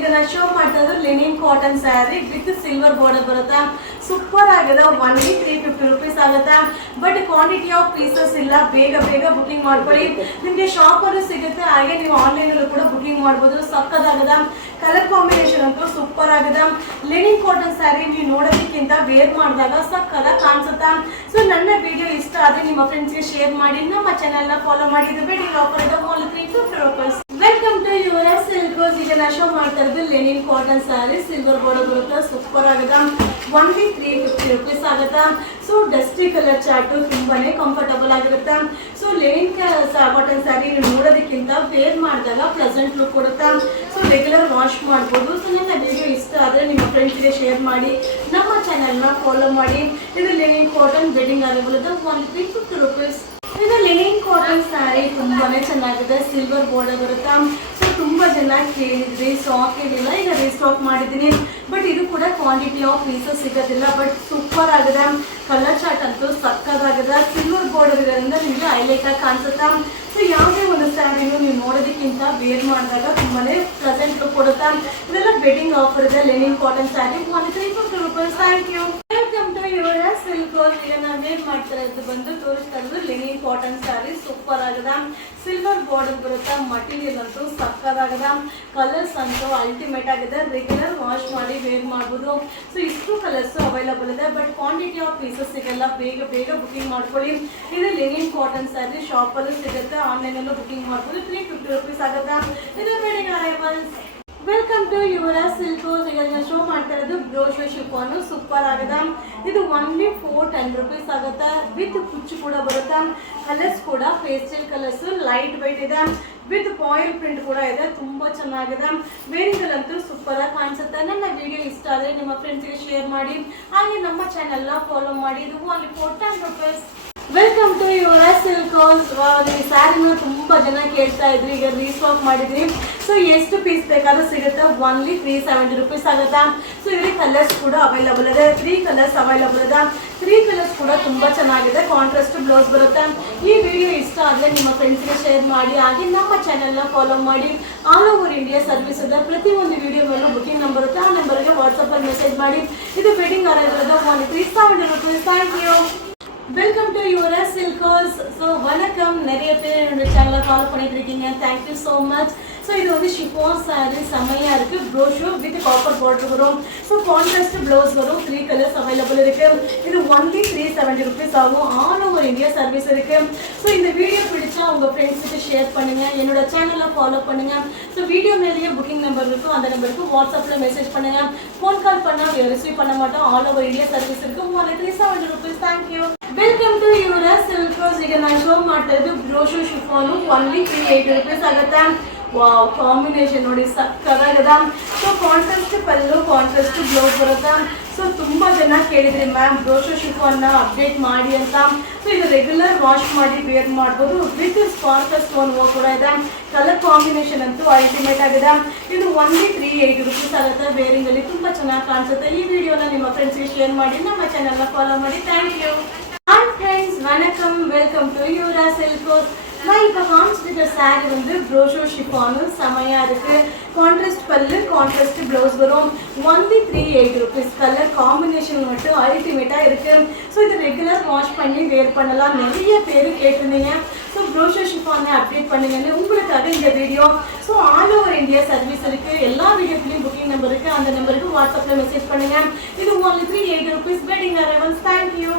ಈಗ ನಾನು ಶೋ ಮಾಡ್ತಾ ಇರೋದು linen cotton sari with silver border ಬರುತ್ತೆ. ಸೂಪರ್ ಆಗಿದೆ. ಒನ್ಲಿ 350 ರೂಪೀಸ್ ಆಗುತ್ತೆ. ಬಟ್ ಕ್ವಾಂಟಿಟಿ ಆಫ್ ಪೀಸಸ್ ಇಲ್ಲ. ಬೇಗ ಬೇಗ ಬುಕಿಂಗ್ ಮಾಡ್ಕೊಳ್ಳಿ. ನಿಮಗೆ ಶಾಪ್ ಅಲ್ಲೂ ಸಿಗುತ್ತೆ, ಹಾಗೆ ನೀವು ಆನ್ಲೈನ್ ಅಲ್ಲೂ ಕೂಡ ಬುಕಿಂಗ್ ಮಾಡ್ಬೋದು. ಸಕ್ಕದಾಗದ ಕಲರ್ ಕಾಂಬಿನೇಷನ್ ಅಂತೂ ಸೂಪರ್ ಆಗಿದೆ. ಲಿನಿನ್ ಕಾಟನ್ ಸ್ಯಾರಿ ನೀವು ನೋಡೋದಕ್ಕಿಂತ ವೇರ್ ಮಾಡಿದಾಗ ಸಕ್ಕದಾಗಿ ಕಾಣಿಸುತ್ತೆ. ಸೊ ನನ್ನ ವಿಡಿಯೋ ಇಷ್ಟ ಆದರೆ ನಿಮ್ಮ ಫ್ರೆಂಡ್ಸ್ಗೆ ಶೇರ್ ಮಾಡಿ, ನಮ್ಮ ಚಾನೆಲ್ನ ಫಾಲೋ ಮಾಡಿ. ಇದು ಬೇಡಿಂಗ್ ಆಫರ್ ಇದೆ, only 350 rupees. Welcome to Yuvaraj Silks. ಈಗ ನಾನು ಶೋ ಮಾಡ್ತಾ ಇರೋದು linen cotton sari silver border ಬರುತ್ತೆ. ಸೂಪರ್ ಆಗಿದೆ. ಒನ್ಲಿ 350 ರೂಪೀಸ್ ಆಗುತ್ತೆ. ಸೊ ಡಸ್ಟಿ ಕಲರ್ ಚಾರ್ಟು ತುಂಬಾನೇ ಕಂಫರ್ಟಬಲ್ ಆಗಿರುತ್ತೆ. ಸೊ ಲಿನಿನ್ ಕಾಟನ್ ಸ್ಯಾರಿ ನೀವು ನೋಡೋದಕ್ಕಿಂತ ವೇರ್ ಮಾಡಿದಾಗ ಪ್ಲೆಸೆಂಟ್ ಲುಕ್ ಕೊಡುತ್ತೆ. ಸೊ ರೆಗ್ಯುಲರ್ ವಾಶ್ ಮಾಡ್ಬೋದು. ಸೊ ನನ್ನ ವಿಡಿಯೋ ಇಷ್ಟ ಆದರೆ ನಿಮ್ಮ ಫ್ರೆಂಡ್ಸ್ಗೆ ಶೇರ್ ಮಾಡಿ, ನಮ್ಮ ಚಾನೆಲ್ನ ಫಾಲೋ ಮಾಡಿ. ಇದು ಲಿನಿನ್ ಕಾಟನ್ ವೆಡ್ಡಿಂಗ್ ಅವೈಲೇಬಲ್ ಇದೆ, ಓನ್ಲಿ 350 ರೂಪೀಸ್. ಇದು ಲಿನಿನ್ ಕಾಟನ್ ಸ್ಯಾರಿ ತುಂಬಾನೇ ಚೆನ್ನಾಗಿದೆ. ಸಿಲ್ವರ್ ಬಾರ್ಡರ್ ಬರುತ್ತೆ. ಸೊ ತುಂಬಾ ಜನ ಕೇಳಿದ್ರಿ, ಸ್ಟಾಕ್ ಇರಲಿಲ್ಲ, ಈಗ ರೀಸ್ಟಾಕ್ ಮಾಡಿದ್ದೀನಿ. ಬಟ್ ಇದು ಕೂಡ ಕ್ವಾಂಟಿಟಿ ಆಫ್ ಪೀಸಸ್ ಸಿಗೋದಿಲ್ಲ. ಬಟ್ ಸೂಪರ್ ಆಗಿದೆ. ಕಲರ್ ಚಾರ್ಟ್ ಅಂತೂ ಸಕ್ಕದಾಗಿದೆ. ಸಿಲ್ವರ್ ಬಾರ್ಡರ್ ಇರೋದ್ರಿಂದ ನಿಮಗೆ ಹೈಲೈಟ್ ಆಗಿ ಕಾಣಿಸುತ್ತೆ. ಸೊ ಯಾವುದೇ ಒಂದು ಸ್ಯಾರಿನೂ ನೀವು ನೋಡೋದಕ್ಕಿಂತ ವೇರ್ ಮಾಡಿದಾಗ ತುಂಬಾನೇ ಪ್ರೆಸೆಂಟ್ ಲುಕ್ ಕೊಡುತ್ತೆ. ಇದೆಲ್ಲ ವೆಡ್ಡಿಂಗ್ ಆಫರ್ ಇದೆ. Linen cotton sari only 350 rupees. Thank you. Welcome to Yuvaraj Silks. ಈಗ ನಾನು ಏನ್ ಮಾಡ್ತಾ ಇರೋದು ಬಂದು ತೋರಿಸ್ತಾ ಇರೋದು ಲಿನಿನ್ ಕಾಟನ್ ಸ್ಯಾರಿ ಸೂಪರ್ ಆಗಿದೆ. ಸಿಲ್ವರ್ ಬಾರ್ಡರ್ ಬರುತ್ತೆ. ಮಟೀರಿಯಲ್ ಅಂತೂ ಸಕ್ಕದಾಗಿದೆ. ಕಲರ್ಸ್ ಅಂತೂ ಅಲ್ಟಿಮೇಟ್ ಆಗಿದೆ. ರೆಗ್ಯುಲರ್ ವಾಶ್ ಮಾಡಿ ವೇರ್ ಮಾಡ್ಬೋದು. ಸೊ ಇಷ್ಟು ಕಲರ್ಸ್ ಅವೈಲಬಲ್ ಇದೆ. ಬಟ್ ಕ್ವಾಂಟಿಟಿ ಆಫ್ ಪೀಸಸ್ ಸಿಗಲ್ಲ. ಬೇಗ ಬೇಗ ಬುಕಿಂಗ್ ಮಾಡ್ಕೊಳ್ಳಿ. ಇದು ಲಿನಿನ್ ಕಾಟನ್ ಸ್ಯಾರಿ ಶಾಪಲ್ಲೂ ಸಿಗುತ್ತೆ, ಆನ್ಲೈನಲ್ಲೂ ಬುಕಿಂಗ್ ಮಾಡ್ಬೋದು. 350 ರೂಪೀಸ್ ಆಗುತ್ತೆ. ಇದು wedding arrivals. Welcome to Yuvaraj Silks. ಈಗ ನಾನು ಶೋ ಮಾಡ್ತಾ ಇರೋದು ಬ್ರೋಶೋ ಶಿಫಾನು ಸೂಪರ್ ಆಗಿದೆ. ಇದು ಓನ್ಲಿ 410 ರೂಪೀಸ್ ಆಗುತ್ತೆ. ವಿತ್ ಕುಚ್ಚು ಕೂಡ ಬರುತ್ತೆ. ಕಲರ್ಸ್ ಕೂಡ ಪೇಸ್ಟಲ್ ಕಲರ್ಸ್, ಲೈಟ್ ವೈಟ್ ಇದೆ. ವಿತ್ ಫಾಯಿಲ್ ಪ್ರಿಂಟ್ ಕೂಡ ಇದೆ. ತುಂಬಾ ಚೆನ್ನಾಗಿದೆ. ವೇರಿಂಗ್ ಅಂತೂ ಸೂಪರ್ ಆಗಿ ಕಾಣಿಸುತ್ತೆ. ನನ್ನ ವಿಡಿಯೋ ಇಷ್ಟ ಆದರೆ ನಿಮ್ಮ ಫ್ರೆಂಡ್ಸ್ಗೆ ಶೇರ್ ಮಾಡಿ, ಹಾಗೆ ನಮ್ಮ ಚಾನೆಲ್ನ ಫಾಲೋ ಮಾಡಿ. ಇದು only 410 rupees. Welcome to Yuvaraj Silks. ಈ ಸ್ಯಾರಿನ ತುಂಬಾ ಜನ ಕೇಳ್ತಾ ಇದ್ರಿ, ಈಗ ರೀಸ್ಟಾಕ್ ಮಾಡಿದ್ರಿ. ಸೊ ಎಷ್ಟು ಪೀಸ್ ಬೇಕಾದ್ರೂ ಸಿಗುತ್ತೆ. ಓನ್ಲಿ 370 ರೂಪೀಸ್ ಆಗುತ್ತೆ. ಸೊ ಇದರಲ್ಲಿ ಕಲರ್ಸ್ ಕೂಡ ಅವೈಲಬಲ್ ಇದೆ. 3 ಕಲರ್ಸ್ ಅವೈಲಬಲ್ ಇದೆ. 3 ಕಲರ್ಸ್ ಕೂಡ ತುಂಬಾ ಚೆನ್ನಾಗಿದೆ. ಕಾಂಟ್ರಾಸ್ಟ್ ಬ್ಲೌಸ್ ಬರುತ್ತೆ. ಈ ವಿಡಿಯೋ ಇಷ್ಟ ಆದರೆ ನಿಮ್ಮ ಫ್ರೆಂಡ್ಸ್ಗೆ ಶೇರ್ ಮಾಡಿ, ಹಾಗೆ ನಮ್ಮ ಚಾನೆಲ್ನ ಫಾಲೋ ಮಾಡಿ. ಆಲ್ ಓವರ್ ಇಂಡಿಯಾ ಸರ್ವಿಸ್ ಇದೆ. ಪ್ರತಿಯೊಂದು ವಿಡಿಯೋ ಮೇಲೂ ಬುಕಿಂಗ್ ನಂಬರ್ ಇರುತ್ತೆ. ಆ ನಂಬರ್ಗೆ ವಾಟ್ಸಪ್ಪಲ್ಲಿ ಮೆಸೇಜ್ ಮಾಡಿ. ಇದು ವೆಡ್ಡಿಂಗ್ ಅರೈವಲ್ ಇದೆ, only 370 rupees. Thank you. Welcome to Yuvaraj Silks. So வணக்கம். நிறைய பேர் என்னோட சேனலை ஃபாலோ பண்ணிட்டு இருக்கீங்க. Thank you so much. ஸோ இது வந்து ஷிஃபான் சாரி செம்மையாக இருக்குது. ப்ரோஷோ வித் காப்பர் பார்டர் வரும். ஸோ கான்ட்ராஸ்ட் ப்ளவுஸ் வரும். 3 கலர்ஸ் அவைலபிள் இருக்குது. இது ஒன்லி 370 ரூபீஸ் ஆகும். ஆல் ஓவர் இந்தியா சர்வீஸ் இருக்குது. ஸோ இந்த வீடியோ பிடிச்சா உங்கள் ஃப்ரெண்ட்ஸுக்கு ஷேர் பண்ணுங்கள், என்னோட சேனலை ஃபாலோ பண்ணுங்கள். ஸோ வீடியோ மேலேயே புக்கிங் நம்பர் இருக்கும், அந்த நம்பருக்கு வாட்ஸ்அப்பில் மெசேஜ் பண்ணுங்கள். ஃபோன் கால் பண்ணால் ரிசீவ் பண்ண மாட்டோம். ஆல் ஓவர் இந்தியா சர்வீஸ் இருக்குது. Only 370 rupees. Thank you. Welcome to Yuvaraj Silks. ಈಗ ನಾನು ಶೋ ಮಾಡ್ತಾ ಇದ್ದು ಬ್ರೋಶೋ ಶಿಫಾನು ಓನ್ಲಿ 380 ರೂಪೀಸ್ ಆಗುತ್ತೆ. ವಾವ್, ಕಾಂಬಿನೇಷನ್ ನೋಡಿ ಸಕ್ಕದಾಗದ. So contrast pallu, contrast blouse ಬರುತ್ತೆ. ಸೊ ತುಂಬ ಜನ ಕೇಳಿದ್ರಿ ಮ್ಯಾಮ್ ಬ್ರೋಶೋ ಶಿಫಾನ್ನ ಅಪ್ಡೇಟ್ ಮಾಡಿ ಅಂತ. ಸೊ ಇದು ರೆಗ್ಯುಲರ್ ವಾಶ್ ಮಾಡಿ ವೇರ್ ಮಾಡ್ಬೋದು. ವಿತ್ ಸ್ಪಾರ್ಕಲ್ ಸ್ಟೋನ್ ವರ್ಕ್ ಕೂಡ ಇದೆ. ಕಲರ್ ಕಾಂಬಿನೇಷನ್ ಅಂತೂ ಅಲ್ಟಿಮೇಟ್ ಆಗಿದೆ. ಇದು ಓನ್ಲಿ 380 ರೂಪೀಸ್ ಆಗುತ್ತೆ. ವೇರಿಂಗಲ್ಲಿ ತುಂಬ ಚೆನ್ನಾಗಿ ಕಾಣಿಸುತ್ತೆ. ಈ ವಿಡಿಯೋನ ನಿಮ್ಮ ಫ್ರೆಂಡ್ಸ್ಗೆ ಶೇರ್ ಮಾಡಿ, ನಮ್ಮ ಚಾನೆಲ್ನ ಫಾಲೋ ಮಾಡಿ. Thank you. ஹாய் ஃப்ரெண்ட்ஸ், வணக்கம். Welcome to Yuvaraj Silks. நான் இப்போ காமிச்சிருக்க சாரி வந்து ப்ரோஷோ ஷிஃபானு செமையாக இருக்குது. கான்ட்ராஸ்ட் பல்லு, கான்ட்ராஸ்ட் ப்ளவுஸ் வரும். Only 380 rupees. கலர் காம்பினேஷன் மட்டும் அல்டிமேட்டாக இருக்குது. ஸோ இது ரெகுலர் வாஷ் பண்ணி வேர் பண்ணலாம். நிறைய பேர் கேட்டிருந்தீங்க. ஸோ ப்ரோஷோ ஷிஃபானை அப்டேட் பண்ணுங்கன்னு உங்களுக்காக இந்த video. So all over India service இருக்குது. எல்லா வீடியோக்குலேயும் புக்கிங் நம்பர் இருக்குது, அந்த நம்பருக்கு வாட்ஸ்அப்பில் மெசேஜ் பண்ணுங்கள். இது only 380 rupees. Wedding arrivals. Thank you.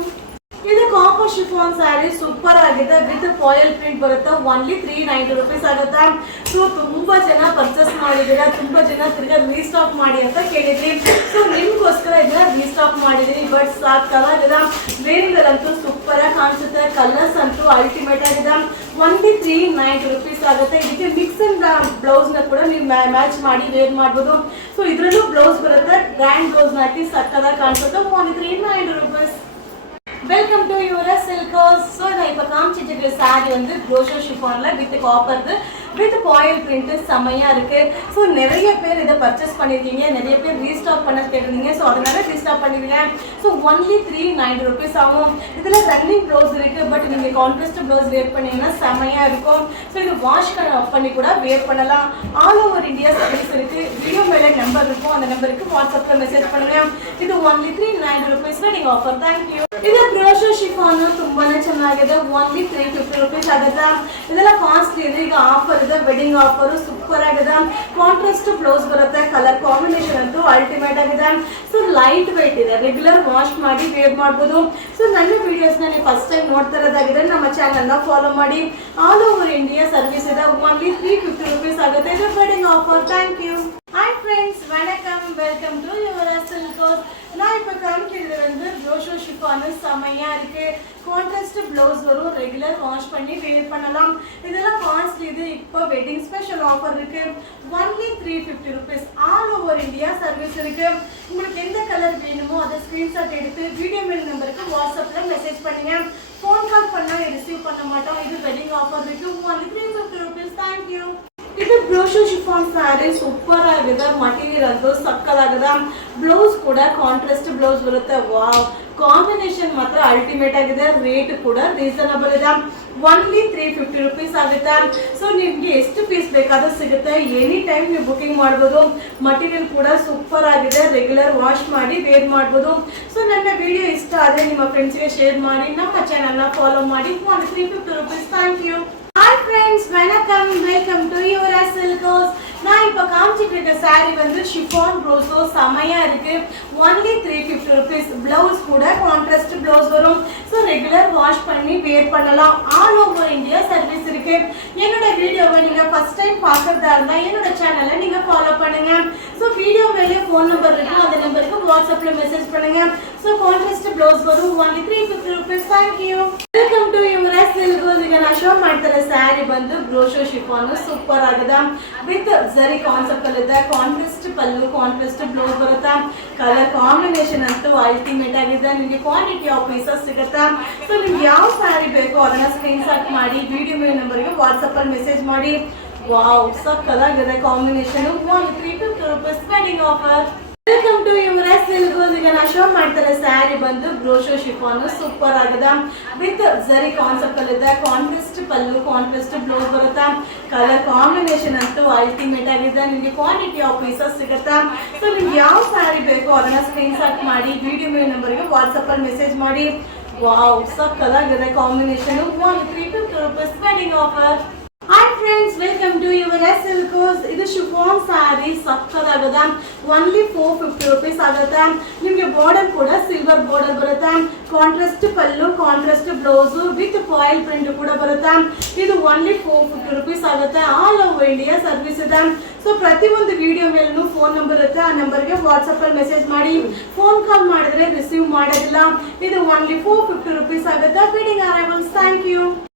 ಇದು ಕಾಪರ್ ಶಿಫಾನ್ ಸ್ಯಾರಿ ಸೂಪರ್ ಆಗಿದೆ. ವಿತ್ ಫಾಯಿಲ್ ಪ್ರಿಂಟ್ ಬರುತ್ತೆ. ಓನ್ಲಿ 390 ರೂಪೀಸ್ ಆಗುತ್ತೆ. ಸೊ ತುಂಬಾ ಜನ ಪರ್ಚೇಸ್ ಮಾಡಿದ್ದೀರಾ, ತುಂಬಾ ಜನ ತಿರ್ಗಾ ರೀಸ್ಟಾಕ್ ಮಾಡಿ ಅಂತ ಕೇಳಿದ್ರಿ. ಸೊ ನಿಮ್ಗೋಸ್ಕರ ಇದನ್ನ ರೀಸ್ಟಾಕ್ ಮಾಡಿದೀನಿ. ಬಟ್ ಸಾಕಾಗಿದೆ. ವೇರಿಂಗಲ್ಲಂತೂ ಸೂಪರ್ ಆಗಿ ಕಾಣಿಸುತ್ತೆ. ಕಲರ್ಸ್ ಅಂತೂ ಅಲ್ಟಿಮೇಟ್ ಆಗಿದೆ. ಓನ್ಲಿ 390 ರೂಪೀಸ್ ಆಗುತ್ತೆ. ಇದಕ್ಕೆ ಮಿಕ್ಸ್ ಅಂಡ್ ಬ್ಲೌಸ್ ನ ಕೂಡ ನೀವು ಮ್ಯಾಚ್ ಮಾಡಿ ವೇರ್ ಮಾಡ್ಬೋದು. ಸೊ ಇದ್ರಲ್ಲೂ ಬ್ಲೌಸ್ ಬರುತ್ತೆ. ಗ್ರ್ಯಾಂಡ್ ಬ್ಲೌಸ್ ಹಾಕಿ ಸಕ್ಕದಾಗಿ ಕಾಣಿಸುತ್ತೆ. Only 390 rupees. Welcome to Yuvaraj Silks. So நான் இப்போ காமிச்சிட்டு சாரி வந்து ப்ரோஷோ ஷிஃபானில் with copper with foil print செம்மையாக இருக்குது. ஸோ நிறைய பேர் இதை பர்ச்சேஸ் பண்ணியிருக்கீங்க, நிறைய பேர் ரீஸ்டாக் பண்ண கேட்டிருந்தீங்க. ஸோ அதனால ரீஸ்டாக் பண்ணிடுவேன். ஸோ ஒன்லி 390 ருபீஸ் ஆகும். இதில் ரன்னிங் ப்ளவுஸ் இருக்குது. பட் நீங்கள் கான்ட்ராஸ்ட் ப்ளவுஸ் வேர் பண்ணிங்கன்னா செம்மையாக இருக்கும். ஸோ இது வாஷ் பண்ணி கூட வேர் பண்ணலாம். ஆல் ஓவர் இந்தியா சர்வீஸ் இருக்குது. வீடியோ மேலே நம்பர் இருக்கும், அந்த நம்பருக்கு வாட்ஸ்அப்ல மெசேஜ் பண்ணுங்க. ಇದು only 390 rupees wedding offer. Thank you. ಇದು ಬ್ರೋಶೋ ಶಿಫಾನ್ ತುಂಬಾನೇ ಚೆನ್ನಾಗಿದೆ. only 350 rupees ಆಗುತ್ತೆ. ಇದೆಲ್ಲ ಕಾಸ್ಟ್ಲಿ ಇದೆ. ಈಗ ಆಫರ್ ಇದೆ, ವೆಡ್ಡಿಂಗ್ ಆಫರ್ ಸೂಪರ್ ಆಗಿದೆ. ಕಾಂಟ್ರಾಸ್ಟ್ ಬ್ಲೌಸ್ ಬರುತ್ತೆ. ಕಲರ್ ಕಾಂಬಿನೇಷನ್ ಅಂತೂ ಅಲ್ಟಿಮೇಟ್ ಆಗಿದೆ. ಸೊ ಲೈಟ್ weight ಇದೆ, ರೆಗ್ಯುಲರ್ ವಾಶ್ ಮಾಡಿ ವೇರ್ ಮಾಡಬಹುದು. ಸೊ ನನ್ನ ವಿಡಿಯೋಸ್ ನ ನೀವು ಫಸ್ಟ್ ಟೈಮ್ ನೋಡ್ತಾ ಇರೋದಾಗಿದ್ರೆ ನಮ್ಮ ಚಾನೆಲ್ ನ ಫಾಲೋ ಮಾಡಿ. ಆಲ್ ಓವರ್ ಇಂಡಿಯಾ ಸರ್ವಿಸ್ ಇದೆ. only 350 rupees ಆಗುತ್ತೆ. ಇದು wedding offer. Thank you. Hi friends, வணக்கம், வெல்கம் டு யுவராஜ் சில்க்ஸ். நான் இப்போ காமிக்கிறது வந்து ப்ரோஷோ ஷிஃபான் செமையா இருக்கு. கான்ட்ராஸ்ட் ப்ளவுஸ் வரும், ரெகுலர் வாஷ் பண்ணி வேர் பண்ணலாம். இதெல்லாம் காஸ்ட்லி. இது இப்போ வெட்டிங் ஸ்பெஷல் ஆஃபர் இருக்கு. only 350 rupees. All over India service இருக்கு. உங்களுக்கு எந்த கலர் வேணுமோ அதை ஸ்கிரீன்ஷாட் எடுத்து வீடியோ மேல் நம்பருக்கு வாட்ஸ்அப்ல மெசேஜ் பண்ணுங்க. ஃபோன் கால் பண்ணா ரிசீவ் பண்ண மாட்டோம். இது வெட்டிங் ஆஃபர் இருக்கு. only 350 rupees. Thank you. ಇದು ಬ್ರೋಶೋ ಶಿಫಾನ್ ಸ್ಯಾರಿ ಸೂಪರ್ ಆಗಿದೆ. ಮಟೀರಿಯಲ್ ಅಂತೂ ಸಕ್ಕದಾಗಿದೆ. ಬ್ಲೌಸ್ ಕೂಡ ಕಾಂಟ್ರಾಸ್ಟ್ ಬ್ಲೌಸ್ ಬರುತ್ತೆ. ವಾವ್, ಕಾಂಬಿನೇಷನ್ ಮಾತ್ರ ಅಲ್ಟಿಮೇಟ್ ಆಗಿದೆ. ರೇಟ್ ಕೂಡ ರೀಸನಬಲ್ ಇದೆ. only 350 rupees ಆಗುತ್ತೆ. ಸೊ ನಿಮ್ಗೆ ಎಷ್ಟು ಪೀಸ್ ಬೇಕಾದ್ರೂ ಸಿಗುತ್ತೆ. ಎನಿ ಟೈಮ್ ನೀವು ಬುಕಿಂಗ್ ಮಾಡ್ಬೋದು. ಮಟೀರಿಯಲ್ ಕೂಡ ಸೂಪರ್ ಆಗಿದೆ. ರೆಗ್ಯುಲರ್ ವಾಶ್ ಮಾಡಿ ವೇರ್ ಮಾಡ್ಬೋದು. ಸೊ ನನ್ನ ವಿಡಿಯೋ ಇಷ್ಟ ಆದರೆ ನಿಮ್ಮ ಫ್ರೆಂಡ್ಸ್ಗೆ ಶೇರ್ ಮಾಡಿ. ನಮ್ಮ ಚಾನಲ್ನ ಫಾಲೋ ಮಾಡಿ. only 350 rupees. Thank you. Hi friends, வணக்கம், வெல்கம் டு யுவராஜ் சில்க்ஸ். நான் இப்போ காமிச்சிட்டு இருக்க சாரி வந்து ஷிஃபான் ப்ரோஸோ செமையா இருக்கு. only 350 rupees. பிளவுஸ் கூட கான்ட்ராஸ்ட் பிளவுஸ் வரும். ஸோ ரெகுலர் வாஷ் பண்ணி வேர் பண்ணலாம். ஆல் ஓவர் இந்தியா சர்வீஸ் இருக்கு. என்னோட வீடியோவை நீங்க ஃபர்ஸ்ட் டைம் பார்க்கறதா இருந்தா என்னோட சேனலை நீங்க ஃபாலோ பண்ணுங்க. ஸோ வீடியோ மேலே ஃபோன் நம்பர் இருக்கு, அந்த நம்பருக்கு வாட்ஸ்அப்ல மெசேஜ் பண்ணுங்க. ஸோ கான்ட்ராஸ்ட் பிளவுஸ் வரும். only 350 rupees. Thank you. Welcome to Yuvraj silks. ಈಗ ನಾನು ಶೋ ಮಾಡ್ತಾರೆ ಸ್ಯಾರಿ ಬಂದು ಬ್ರೋಶೋ ಶಿಫಾನ್ ಸೂಪರ್ ಆಗಿದೆ. ವಿತ್ ಜರಿ ಕಾನ್ಸೆಪ್ಟ್ ಅಲ್ಲಿ ಇದೆ. ಕಾಂಟ್ರಾಸ್ಟ್ ಪಲ್ಲು, ಕಾಂಟ್ರಾಸ್ಟ್ ಬ್ಲೌಸ್ ಬರುತ್ತೆ. ಕಲರ್ ಕಾಂಬಿನೇಷನ್ ಅಂತೂ ಅಲ್ಟಿಮೇಟ್ ಆಗಿದೆ. ನಿಮಗೆ ಕ್ವಾಂಟಿಟಿ ಆಫ್ ಪೀಸಸ್ ಸಿಗುತ್ತೆ. ಸೊ ನಿಮ್ಗೆ ಯಾವ ಸ್ಯಾರಿ ಬೇಕೋ ಅದನ್ನ ಸ್ಕ್ರೀನ್ ಶಾಟ್ ಮಾಡಿ ವಿಡಿಯೋ ಮೇಲ್ ನಂಬರ್ಗೆ ವಾಟ್ಸಪ್ ಅಲ್ಲಿ ಮೆಸೇಜ್ ಮಾಡಿ. ವಾವ್, ಸಕ್ಕದಾಗಿದೆ combination. only 350 rupees wedding offer. Welcome to Yuvraj silks. ಈಗ ನಾನು ಶೋ ಮಾಡ್ತಾರೆ ಸ್ಯಾರಿ ಬಂದು ಬ್ರೋಶೋ ಶಿಫಾನ್ ಸೂಪರ್ ಆಗಿದೆ. ವಿತ್ ಜರಿ ಕಾನ್ಸೆಪ್ಟ್ ಅಲ್ಲಿ ಇದೆ. ಕಾಂಟ್ರಾಸ್ಟ್ ಪಲ್ಲು, ಕಾಂಟ್ರಾಸ್ಟ್ ಬ್ಲೌಸ್ ಬರುತ್ತೆ. ಕಲರ್ ಕಾಂಬಿನೇಷನ್ ಅಂತೂ ಅಲ್ಟಿಮೇಟ್ ಆಗಿದೆ. ನಿಮಗೆ ಕ್ವಾಂಟಿಟಿ ಆಫ್ ಪೀಸಸ್ ಸಿಗುತ್ತೆ. ಸೊ ನಿಮ್ಗೆ ಯಾವ ಸ್ಯಾರಿ ಬೇಕೋ ಅದನ್ನ ಸ್ಕ್ರೀನ್ ಶಾಟ್ ಮಾಡಿ ವಿಡಿಯೋ ಮೇಲ್ ನಂಬರ್ಗೆ ವಾಟ್ಸಪ್ ಅಲ್ಲಿ ಮೆಸೇಜ್ ಮಾಡಿ. ವಾವ್, ಸಕ್ಕದಾಗಿದೆ combination. only 350 rupees wedding offer. Hi friends, welcome to Yuvraj silks. ಇದು ಶಿಫಾನ್ ಸ್ಯಾರಿ ಸಕ್ಕದಾಗಿದೆ. only 450 rupees ಆಗುತ್ತೆ. ನಿಮಗೆ ಬಾರ್ಡರ್ ಕೂಡ ಸಿಲ್ವರ್ ಬಾರ್ಡರ್ ಬರುತ್ತೆ. Contrast pallu, contrast blouse with foil print ಕೂಡ ಬರುತ್ತೆ. ಇದು only 450 rupees ಆಗುತ್ತೆ. ಆಲ್ ಓವರ್ ಇಂಡಿಯಾ ಸರ್ವಿಸ್ ಇದೆ. ಸೊ ಪ್ರತಿಯೊಂದು ವಿಡಿಯೋ ಮೇಲೂ ಫೋನ್ ನಂಬರ್ ಇರುತ್ತೆ, ಆ ನಂಬರ್ಗೆ ವಾಟ್ಸಪ್ ಅಲ್ಲಿ ಮೆಸೇಜ್ ಮಾಡಿ. ಫೋನ್ ಕಾಲ್ ಮಾಡಿದ್ರೆ ರಿಸೀವ್ ಮಾಡೋದಿಲ್ಲ. ಇದು only 450 rupees ಆಗುತ್ತೆ. Wedding arrivals. Thank you.